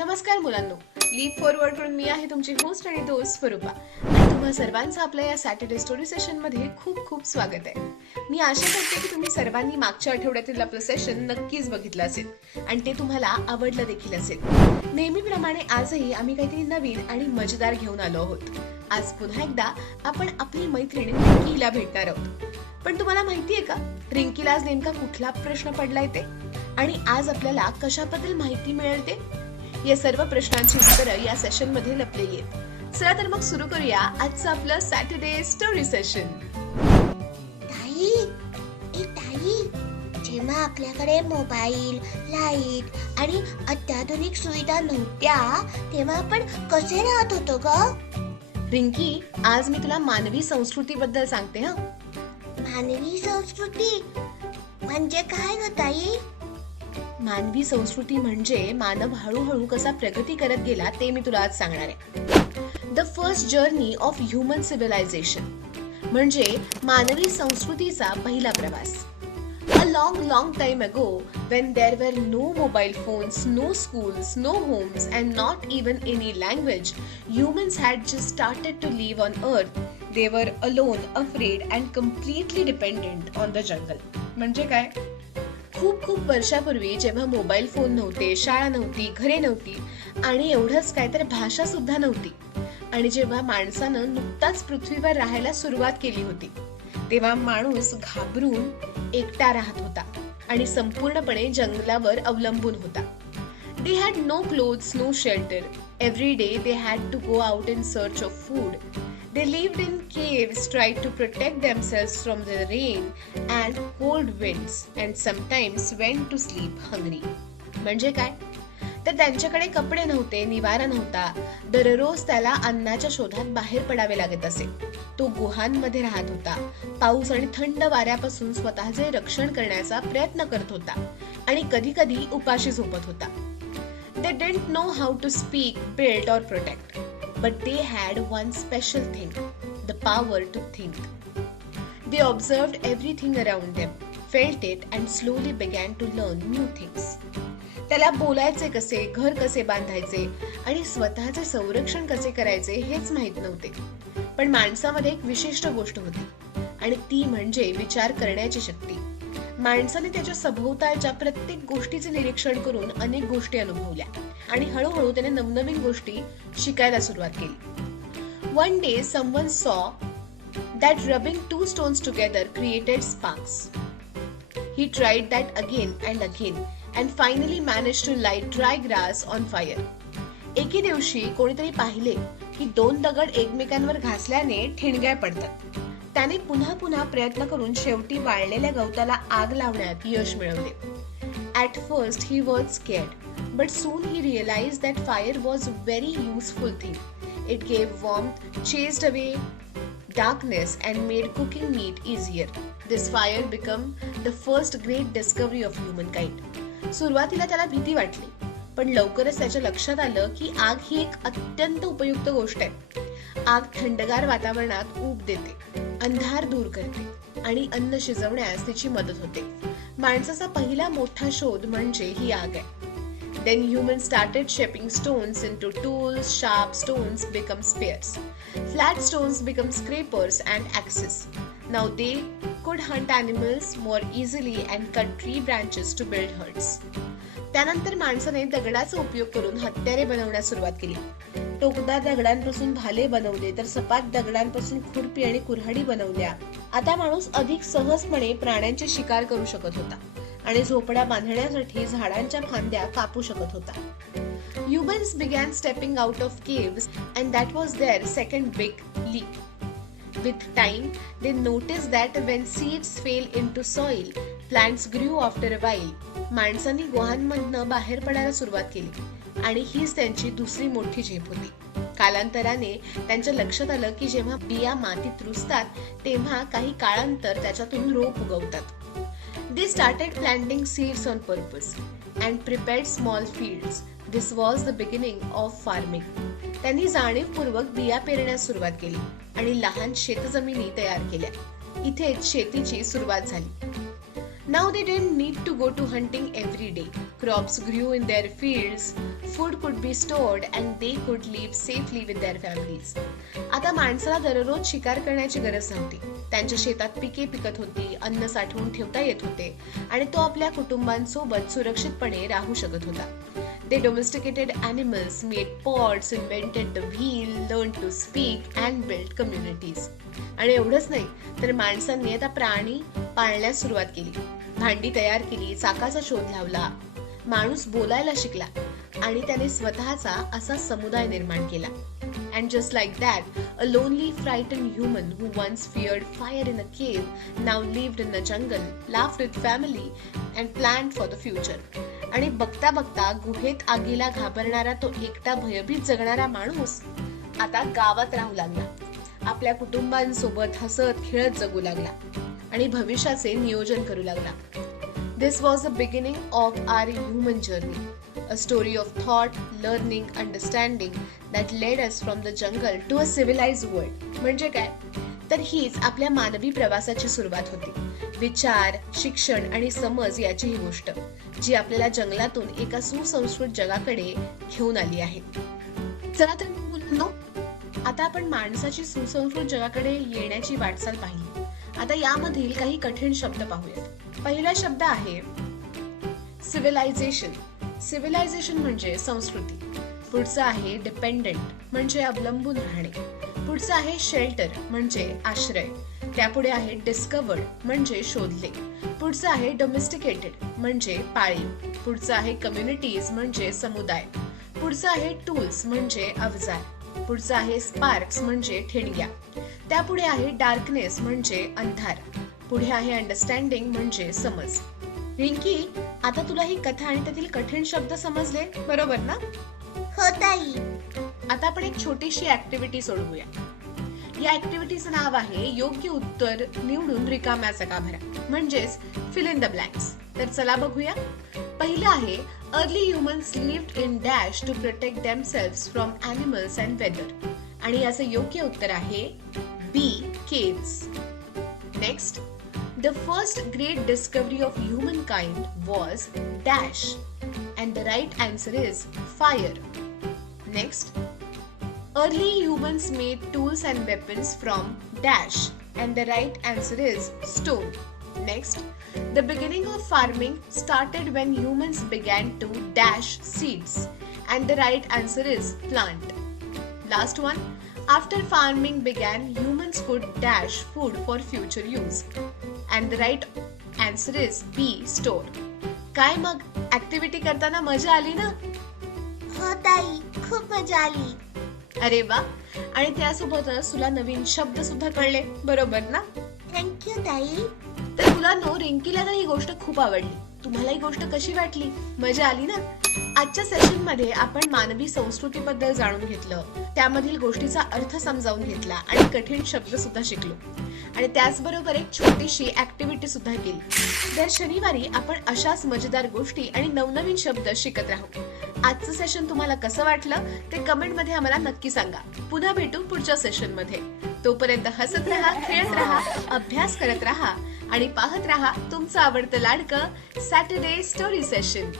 नमस्कार मुलांनो, leaf forward कडून मी आहे तुमची होस्ट आणि दोस्त स्वरूपा आणि तुम्हा सर्वांचं आपल्या या सॅटर्डे स्टोरी सेशन मध्ये खूप खूप स्वागत आहे. मी आशा करते की तुम्ही सर्वांनी मागच्या आठवड्यातील आपलं सेशन नक्कीच बघितलं असेल आणि ते तुम्हाला आवडलं देखील असेल. नेहमीप्रमाणे आजही आम्ही काहीतरी नवीन आणि मजेदार घेऊन आलो आहोत. आज पुन्हा एकदा आपण आपली मैत्रीण रिंकीला भेटणार आहोत. पण तुम्हाला माहितीये का, रिंकीला आज नेमका कुठला प्रश्न पडलाय ते आणि आज आपल्याला कशाबद्दल माहिती मिळेल ते? या सर्व प्रश्नांची उत्तरं या सेशन मध्ये लपलेली आहेत. चला तर मग सुरू करूया आजचं आपलं सॅटर्डे स्टोरी सेशन. ताई, जेव्हा आपल्याकडे मोबाईल, लाईट आणि अत्याधुनिक सुविधा नव्हत्या तेव्हा आपण कसे राहत होतो ग? रिंकी, आज मी तुला मानवी संस्कृती बद्दल सांगते. मानवी संस्कृती म्हणजे काय ग ताई? मानवी संस्कृती म्हणजे मानव हळूहळू कसा प्रगती करत गेला ते मी तुला आज सांगणार आहे. The first journey of human civilization म्हणजे मानवी संस्कृतीचा पहिला प्रवास. A long time ago, when there were no mobile phones, no schools, no homes, and not even any language, humans had just started to live on Earth. They were alone, afraid, and completely dependent on the jungle. म्हणजे काय? खूप वर्षापूर्वी जेव्हा mobile phone नव्हते, शाळा नव्हती, घरे नव्हती आणि एवढंच काय तर भाषा सुद्धा नव्हती आणि जेव्हा माणसानं नुकताच पृथ्वीवर राहायला सुरुवात केली होती, तेव्हा माणूस घाबरून एकटा राहत होता आणि संपूर्णपणे जंगलावर अवलंबून होता. They had no clothes, no shelter. Every day they had to go out in search of food. They lived in caves, tried to protect themselves from the rain and cold winds, and sometimes went to sleep hungry. म्हणजे काय? तर त्यांच्याकडे कपडे नव्हते, निवारा नव्हता. दररोज त्याला अन्नाच्या शोधात बाहेर पडावे लागत असे. तो गुहांमध्ये राहत होता. पाऊस आणि थंड वाऱ्यापासून स्वतःचे रक्षण करण्याचा प्रयत्न करत होता आणि कधी कधी उपाशी झोपत होता. They didn't know how to speak, build or protect, but they had one special thing, the power to think. They observed everything around them, felt it and slowly began to learn new things. त्याला बोलायचे कसे, घर कसे बांधायचे आणि स्वतःचे संरक्षण कसे करायचे हेच माहित नव्हते. पण माणसामध्ये एक विशिष्ट गोष्ट होती आणि ती म्हणजे विचार करण्याची शक्ती. माणसाने त्याच्या सभोवतालच्या प्रत्येक गोष्टीचे निरीक्षण करून अनेक गोष्टी अनुभवल्या आणि हळूहळू त्याने नवनवीन गोष्टी शिकायला सुरुवात केली. One day someone saw that rubbing two stones together created sparks. He tried that again and finally managed to light dry grass on fire. एके दिवशी कोणीतरी पाहिले की दोन दगड एकमेकांवर घासल्याने ठिणग्या पडतात. त्याने पुन्हा प्रयत्न करून शेवटी वाळलेल्या गवताला आग लावण्यात यश मिळवले. At first he was scared, but soon he realized that fire was a very useful thing. It gave warmth, chased away darkness and made cooking meat easier. This fire became the first great discovery of humankind. सुरुवातीला त्याला भीती वाटली, पण लवकरच त्याच्या लक्षात आलं की आग ही एक अत्यंत उपयुक्त गोष्ट आहे. आग थंडगार वातावरणात ऊब देते, अंधार दूर करते आणि अन्न शिजवण्यास तिची मदत होते. माणसाचा पहिला मोठा शोध म्हणजे ही आग आहे. Then humans started shaping stones into tools. Sharp stones become spears. Flat stones become scrapers and axes. Now they could hunt animals more easily and cut tree branches to build huts. त्यानंतर माणसाने दगडाचा उपयोग करून हत्यारे बनवण्यास सुरुवात केली. टोकदार दगडांपासून भाले बनवले तर सपाट दगडांपासून खुरपी आणि कुऱ्हाडी बनवल्या. आता माणूस अधिक सहजपणे प्राण्यांची शिकार करू शकत होता आणि झोपड्या बांधण्यासाठी झाडांच्या फांद्या कापू शकत होता. Humans began stepping out of caves and that was their second big leap. With time, they noticed that when seeds fell into soil, plants grew after a while. माणसांनी गुहांमधनं बाहेर पडायला सुरुवात केली आणि हीच त्यांची दुसरी मोठी झेप होती. कालांतराने त्यांच्या लक्षात आलं की जेव्हा बिया मातीत रुजतात तेव्हा काही काळानंतर त्याच्यातून रोप उगवतात. They started planting seeds on purpose and prepared small fields. This was the beginning of farming. त्यांनी जाणीवपूर्वक बिया पेरण्यास सुरुवात केली आणि लहान शेतजमिनी तयार केल्या. इथेच शेतीची सुरुवात झाली. Now they didn't need to go to hunting every day. Crops grew in their fields, food could be stored and they could live safely with their families. आता माणसाला दररोज शिकार करण्याची गरज नव्हती. त्यांच्या शेतात पिके पिकत होती, अन्न साठवून ठेवता येत होते आणि तो आपल्या कुटुंबांसोबत सुरक्षितपणे राहू शकत होता. They domesticated animals, made pots, invented the wheel, learned to speak and built communities. आणि एवढंच नाही तर माणसांनी आता प्राणी पाळण्यास सुरुवात केली, भांडी तयार केली, चाकाचा शोध लावला, माणूस बोलायला शिकला आणि त्याने स्वतःचा असा समुदाय निर्माण केला. And just like that, a lonely, frightened human who once feared fire in a cave now lived in the jungle, laughed with family and planned for the future. आणि बघता बघता गुहेत आगीला घाबरणारा तो एकटा भयभीत जगणारा माणूस आता गावात राहू लागला, आपल्या कुटुंबांसोबत हसत खेळत जगू लागला आणि भविष्याचे नियोजन करू लागला. This was the beginning of our human journey, a story of thought, learning, understanding that led us from the jungle to a civilized world. म्हणजे काय? तर हीच आपल्या मानवी प्रवासाची सुरुवात होती. विचार, शिक्षण आणि समज याची ही गोष्ट, जी आपल्याला जंगलातून एका सुसंस्कृत जगाकडे घेऊन आली आहे. चला तर मुलांनो, आता आपण माणसाची सुसंस्कृत जगाकडे येण्याची वाटचाल पाहिली. आता यामधील काही कठीण शब्द पाहूयात. पहिला शब्द आहे सिव्हिलायझेशन. सिव्हिलायझेशन म्हणजे संस्कृती. पुढचं आहे डिपेंडंट म्हणजे अवलंबून राहणे. पुढचं आहे शेल्टर म्हणजे आश्रय. त्यापुढे आहे डिस्कवर्ड म्हणजे शोधले. पुढचं आहे डोमेस्टिकेटेड म्हणजे पाळीव. पुढचं आहे कम्युनिटीज म्हणजे समुदाय. पुढचं आहे टूल्स म्हणजे अवजार. पुढचं आहे स्पार्क्स म्हणजे ठिणग्या. त्यापुढे आहे डार्कनेस म्हणजे अंधार. पुढे आहे अंडरस्टँडिंग म्हणजे समज. रिंकी, आता तुला ही कथा आणि त्यातील कठीण शब्द समजले बरोबर ना? हो ताई. आता आपण एक छोटीशी ऍक्टिव्हिटी सोडवूया. या ऍक्टिव्हिटीचं नाव आहे योग्य उत्तर निवडून रिकाम्या जागा भरा, म्हणजेच फिल इन द ब्लँक्स. तर चला बघूया. पहिलं आहे early humans lived in dash to protect themselves from animals and weather. आणि याचं योग्य उत्तर आहे B, caves. Next, the first great discovery of humankind was dash and the right answer is fire. Next, early humans made tools and weapons from dash and the right answer is stone. Next, the beginning of farming started when humans began to dash seeds and the right answer is plant. Last one, after farming began, humans could dash food for future use. And the right answer is B, store. काय मग activity करताना मजा आली ना? हो ताई, खूप मजा आली. अरे वा. आणि त्यासोबतच तुला नवीन शब्द सुद्धा कळले बरोबर ना? थँक्यू ताई. तर तुला नो रिंकीला तर ही गोष्ट खूप आवडली. तुम्हाला ही गोष्ट कशी वाटली? मजा आली ना? आजच्या सेशन मध्ये आपण मानवी संस्कृतीबद्दल जाणून घेतलं, त्यामधील गोष्टीचा अर्थ समजावून घेतला आणि कठीण शब्द सुद्धा शिकलो आणि त्याचबरोबर एक छोटीशी ऍक्टिव्हिटी सुद्धा केली. दर शनिवारी आपण अशाच मजेदार गोष्टी आणि नवनवीन शब्द शिकत राहू. आजचं सेशन तुम्हाला कसं वाटलं ते कमेंट मध्ये आम्हाला नक्की सांगा. पुन्हा भेटू पुढच्या सेशन मध्ये. तोपर्यंत हसत राहा, खेळत राहा, अभ्यास करत राहा आणि पाहत राहा तुमचं आवडतं लाडकं सॅटर्डे स्टोरी सेशन.